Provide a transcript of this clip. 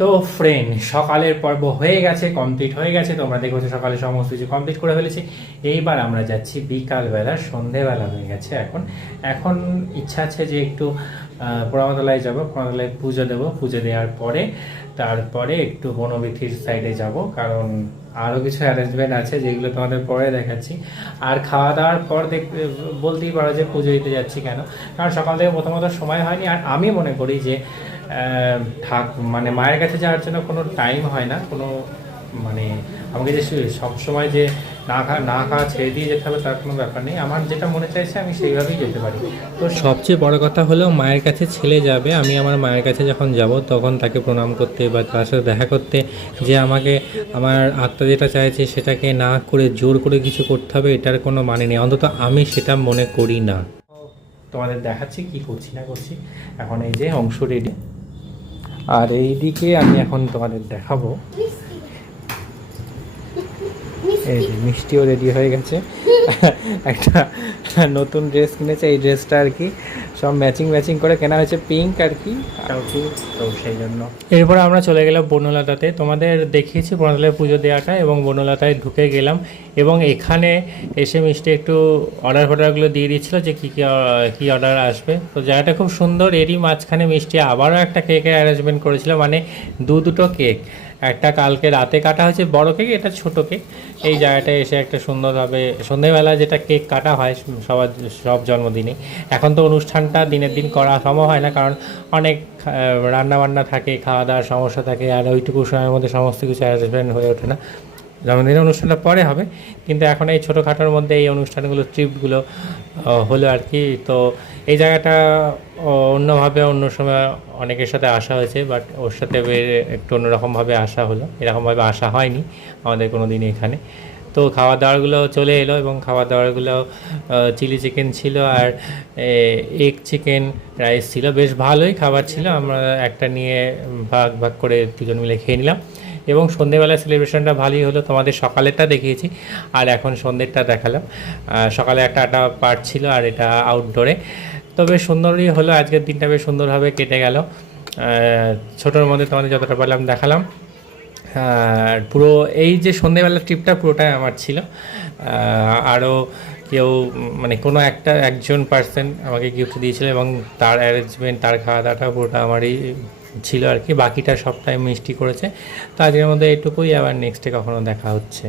তো ফ্রেন্ড, সকালের পর্ব হয়ে গেছে, কমপ্লিট হয়ে গেছে। তোমরা দেখেছো সকালে সমস্ত কিছু কমপ্লিট করে ফেলেছি। এইবার আমরা যাচ্ছি বিকালবেলা, সন্ধেবেলা হয়ে গেছে এখন। এখন ইচ্ছা আছে যে একটু পোড়ামাতলায় যাবো, পোড়ামাতলায় পুজো দেবো। পুজো দেওয়ার পরে তারপরে একটু বনবিথির সাইডে যাব, কারণ আরও কিছু অ্যারেঞ্জমেন্ট আছে যেগুলো তোমাদের পরে দেখাচ্ছি। আর খাওয়া দাওয়ার পর বলতেই পারো যে পুজো দিতে যাচ্ছি কেন, কারণ সকাল থেকে প্রথমত সময় হয়নি। আর আমি মনে করি যে মানে মায়ের কাছে যাওয়ার জন্য কোনো টাইম হয় না, কোনো মানে আমাকে যে সবসময় যে না খাওয়া ছেড়ে দিয়ে যেতে হবে তার কোনো ব্যাপার নেই। আমার যেটা মনে চাইছে আমি সেইভাবেই যেতে পারি। তো সবচেয়ে বড় কথা হলো মায়ের কাছে ছেলে যাবে, আমি আমার মায়ের কাছে যখন যাব তখন তাকে প্রণাম করতে বা তার সাথে দেখা করতে, যে আমাকে আমার আত্মা যেটা চাইছে সেটাকে না করে জোর করে কিছু করতে হবে, এটার কোনো মানে নেই। অন্তত আমি সেটা মনে করি না। তোমাদের দেখাচ্ছি কি করছি না করছি। এখন এই যে অংশ রেডি, আর এইদিকে আমি এখন তোমাদের দেখাবো। এই যে মিষ্টিও রেডি হয়ে গেছে, একটা নতুন ড্রেস কিনেছে। এই ড্রেসটা আর কি সব ম্যাচিং করে কেনা হয়েছে, পিঙ্ক আর কি, তো সেই জন্য। এরপর আমরা চলে গেলাম বনলতাতে। তোমাদের দেখিয়েছি বনলতায় পুজো দেওয়াটা, এবং বনলতায় ঢুকে গেলাম। এবং এখানে এসে মিষ্টি একটু অর্ডারগুলো দিয়ে দিচ্ছিলো যে কী অর্ডার আসবে। তো জায়গাটা খুব সুন্দর। এরই মাঝখানে মিষ্টি আবারও একটা কেকের অ্যারেঞ্জমেন্ট করেছিল, মানে দুটো কেক। একটা কালকে রাতে কাটা হয়েছে বড় কেক, এটা ছোট কেক। এই জায়গাটায় এসে একটা সুন্দরভাবে সন্ধেবেলা যেটা কেক কাটা হয় সব জন্মদিনে। এখন তো অনুষ্ঠানটা দিনের দিন করা সম্ভব হয় না, কারণ অনেক রান্নাবান্না থাকে, খাওয়া দাওয়ার সমস্যা থাকে, আর ওইটুকু সময়ের মধ্যে সমস্ত কিছু অ্যারেঞ্জমেন্ট হয়ে ওঠে না। জন্মদিনের অনুষ্ঠানটা পরে হবে, কিন্তু এখন এই ছোটোখাটোর মধ্যে এই অনুষ্ঠানগুলো, ট্রিপগুলো হলো আর কি। তো এই জায়গাটা অন্যভাবে অন্য সময় অনেকের সাথে আসা হয়েছে, বাট ওর সাথে একটু অন্যরকমভাবে আসা হলো, এরকমভাবে আসা হয়নি আমাদের কোনো দিন এখানে। তো খাওয়া দাওয়াগুলো চলে এলো, এবং খাওয়া দাওয়াগুলো চিলি চিকেন ছিল আর এগ চিকেন রাইস ছিল। বেশ ভালোই খাবার ছিল, আমরা একটা নিয়ে ভাগ করে দুজন মিলে খেয়ে নিলাম। এবং সন্ধ্যেবেলা সেলিব্রেশনটা ভালোই হলো। তোমাদের সকালেরটা দেখিয়েছি, আর এখন সন্ধ্যেরটা দেখালাম। সকালে একটা পার্ট ছিল, আর এটা আউটডোরে। তো বেশ সুন্দরই হলো, আজকের দিনটা বেশ সুন্দরভাবে কেটে গেল। ছোটোর মধ্যে তোমাদের যতটা পারলাম দেখালাম। আর পুরো এই যে সন্ধ্যেবেলার ট্রিপটা পুরোটাই আমার ছিল। আরও কেউ মানে কোনো একজন পার্সন আমাকে গিফট দিয়েছিল, এবং তার অ্যারেঞ্জমেন্ট, তার খাওয়া দাওয়াটা পুরোটা আমারই ছিল আর কি। বাকিটা সবটাই মিষ্টি করেছে। তো আজকের মধ্যে এটুকুই, আবার নেক্সটে কখনো দেখা হচ্ছে।